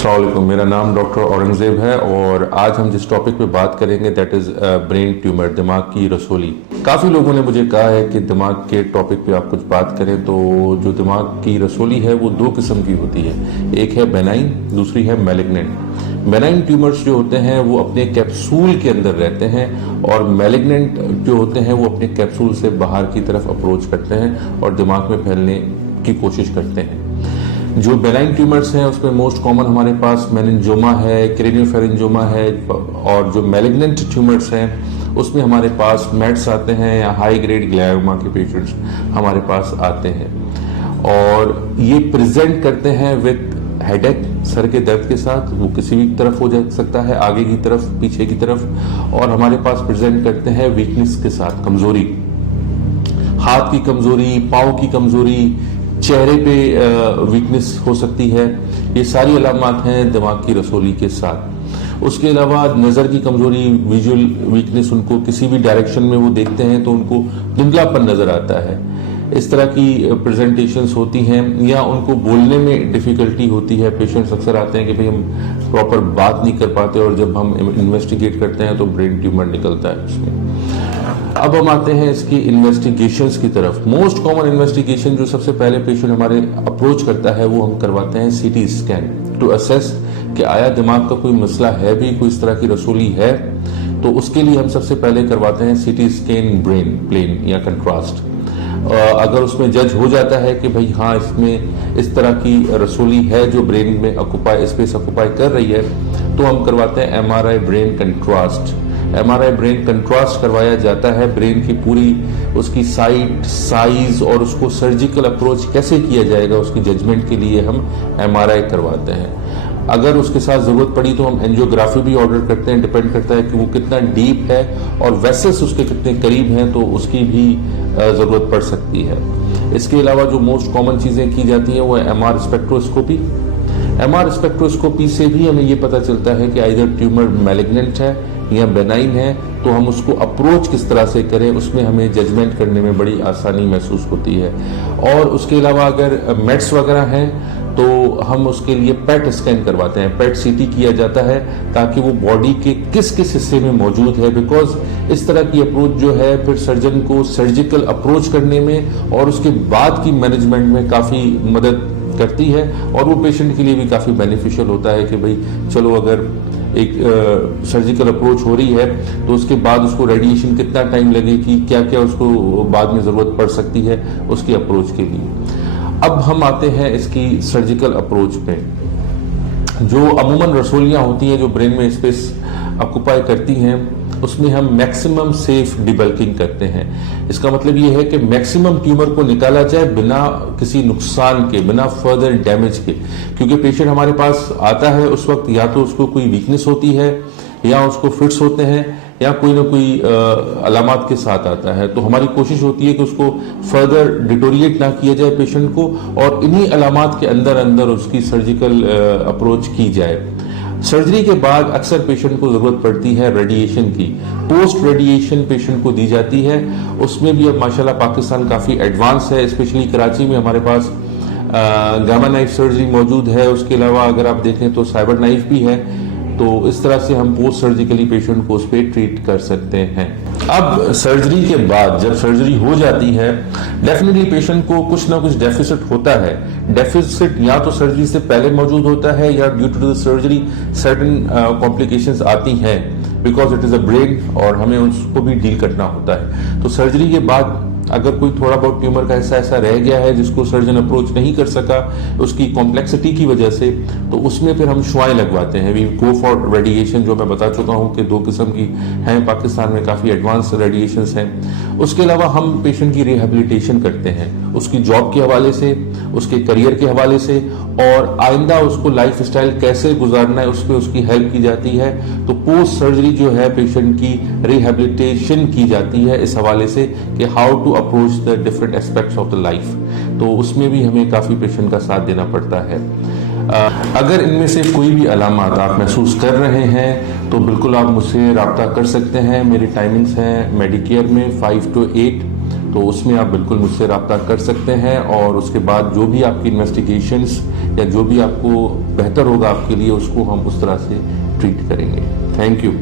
अस्सलाम वालेकुम, मेरा नाम डॉक्टर औरंगज़ेब है और आज हम जिस टॉपिक पे बात करेंगे दैट इज़ ब्रेन ट्यूमर, दिमाग की रसोली। काफ़ी लोगों ने मुझे कहा है कि दिमाग के टॉपिक पे आप कुछ बात करें, तो जो दिमाग की रसोली है वो दो किस्म की होती है, एक है बेनाइन, दूसरी है मैलिग्नेंट। बेनाइन ट्यूमर्स जो होते हैं वो अपने कैप्सूल के अंदर रहते हैं और मैलिग्नेंट जो होते हैं वो अपने कैप्सूल से बाहर की तरफ अप्रोच करते हैं और दिमाग में फैलने की कोशिश करते हैं। जो बेनाइन ट्यूमर्स हैं उसमें मोस्ट कॉमन हमारे पास मेनिंजोमा है, क्रेनियोफेरेंजियोमा है, और जो मैलिग्नेंट ट्यूमर्स हैं उसमें हमारे पास मेट्स आते हैं या हाई ग्रेड ग्लायोमा के पेशेंट्स हमारे पास आते हैं और ये प्रेजेंट करते हैं विद हेडेक, सर के दर्द के साथ। वो किसी भी तरफ हो जा सकता है, आगे की तरफ, पीछे की तरफ, और हमारे पास प्रेजेंट करते हैं वीकनेस के साथ, कमजोरी, हाथ की कमजोरी, पाँव की कमजोरी, चेहरे पे वीकनेस हो सकती है। ये सारी अलामत हैं दिमाग की रसोली के साथ। उसके अलावा नज़र की कमजोरी, विजुअल वीकनेस, उनको किसी भी डायरेक्शन में वो देखते हैं तो उनको धुंधलापन नजर आता है। इस तरह की प्रेजेंटेशंस होती हैं, या उनको बोलने में डिफिकल्टी होती है। पेशेंट्स अक्सर आते हैं कि भाई हम प्रॉपर बात नहीं कर पाते और जब हम इन्वेस्टिगेट करते हैं तो ब्रेन ट्यूमर निकलता है उसमें। अब हम आते हैं इसकी इन्वेस्टिगेशंस की तरफ। मोस्ट कॉमन इन्वेस्टिगेशन जो सबसे पहले पेशेंट हमारे अप्रोच करता है वो हम करवाते हैं सीटी स्कैन टू असेस कि आया दिमाग का कोई मसला है भी, कोई इस तरह की रसोली है। तो उसके लिए हम सबसे पहले करवाते हैं सीटी स्कैन ब्रेन प्लेन या कंट्रास्ट। अगर उसमें जज हो जाता है कि भाई हाँ इसमें इस तरह की रसोली है जो ब्रेन में स्पेस ऑक्युपाई कर रही है, तो हम करवाते हैं MRI brain contrast. MRI brain contrast करवाया जाता है, ब्रेन की पूरी उसकी साइज और उसको सर्जिकल अप्रोच कैसे किया जाएगा उसकी जजमेंट के लिए हम एमआरआई करवाते हैं। अगर उसके साथ जरूरत पड़ी तो हम एंजियोग्राफी भी ऑर्डर करते हैं, डिपेंड करता है कि वो कितना डीप है और वेसल्स उसके कितने करीब हैं, तो उसकी भी जरूरत पड़ सकती है। इसके अलावा जो मोस्ट कॉमन चीजें की जाती हैं वो है एमआर स्पेक्ट्रोस्कोपी। एमआर स्पेक्ट्रोस्कोपी से भी हमें ये पता चलता है कि आइदर ट्यूमर मैलिग्नेंट है या बेनाइन है, तो हम उसको अप्रोच किस तरह से करें उसमें हमें जजमेंट करने में बड़ी आसानी महसूस होती है। और उसके अलावा अगर मेट्स वगैरह हैं तो हम उसके लिए पेट स्कैन करवाते हैं, पेट सीटी किया जाता है ताकि वो बॉडी के किस किस हिस्से में मौजूद है। बिकॉज इस तरह की अप्रोच जो है फिर सर्जन को सर्जिकल अप्रोच करने में और उसके बाद की मैनेजमेंट में काफ़ी मदद करती है, और वो पेशेंट के लिए भी काफ़ी बेनिफिशियल होता है कि भाई चलो अगर एक सर्जिकल अप्रोच हो रही है तो उसके बाद उसको रेडिएशन कितना टाइम लगेगी, क्या क्या उसको बाद में ज़रूरत पड़ सकती है उसकी अप्रोच के लिए। अब हम आते हैं इसकी सर्जिकल अप्रोच पे। जो अमूमन रसोलियाँ होती हैं जो ब्रेन में स्पेस ऑक्युपाई करती हैं उसमें हम मैक्सिमम सेफ डिबल्किंग करते हैं। इसका मतलब ये है कि मैक्सिमम ट्यूमर को निकाला जाए बिना किसी नुकसान के, बिना फर्दर डैमेज के। क्योंकि पेशेंट हमारे पास आता है उस वक्त या तो उसको कोई वीकनेस होती है या उसको फिट्स होते हैं या कोई ना कोई अलामात के साथ आता है, तो हमारी कोशिश होती है कि उसको फर्दर डिटोरिएट ना किया जाए पेशेंट को, और इन्हीं अलामात के अंदर अंदर उसकी सर्जिकल अप्रोच की जाए। सर्जरी के बाद अक्सर पेशेंट को जरूरत पड़ती है रेडिएशन की। पोस्ट रेडिएशन पेशेंट को दी जाती है। उसमें भी अब माशाल्लाह पाकिस्तान काफ़ी एडवांस है, स्पेशली कराची में हमारे पास गामा नाइफ सर्जरी मौजूद है। उसके अलावा अगर आप देखें तो साइबर नाइफ भी है। तो इस तरह से हम पोस्ट सर्जिकली पेशेंट को उस पर ट्रीट कर सकते हैं। अब सर्जरी के बाद जब सर्जरी हो जाती है डेफिनेटली पेशेंट को कुछ ना कुछ डेफिसिट होता है। डेफिसिट या तो सर्जरी से पहले मौजूद होता है या due to the surgery certain complications आती हैं, because it is a brain और हमें उसको भी डील करना होता है। तो सर्जरी के बाद अगर कोई थोड़ा बहुत ट्यूमर का हिस्सा ऐसा रह गया है जिसको सर्जन अप्रोच नहीं कर सका उसकी कॉम्प्लेक्सिटी की वजह से, तो उसमें फिर हम शुआएं लगवाते हैं। वी गो फॉर रेडिएशन, जो मैं बता चुका हूं कि 2 किस्म की हैं, पाकिस्तान में काफ़ी एडवांस रेडिएशंस हैं। उसके अलावा हम पेशेंट की रिहेबिलिटेशन करते हैं, उसकी जॉब के हवाले से, उसके करियर के हवाले से, और आइंदा उसको लाइफ स्टाइल कैसे गुजारना है उस पर उसकी हेल्प की जाती है। तो पोस्ट सर्जरी जो है पेशेंट की रिहेबिलिटेशन की जाती है इस हवाले से कि how to approach the different aspects of the life. तो उसमें भी हमें काफ़ी पेशेंट का साथ देना पड़ता है। अगर इनमें से कोई भी अलामत आप महसूस कर रहे हैं तो बिल्कुल आप मुझसे रब्ता कर सकते हैं। मेरी टाइमिंग्स हैं मेडिकेयर में 5 to 8, तो उसमें आप बिल्कुल मुझसे रब्ता कर सकते हैं। और उसके बाद जो भी आपकी इन्वेस्टिगेशंस या जो भी आपको बेहतर होगा आपके लिए उसको हम उस तरह से ट्रीट करेंगे। Thank you.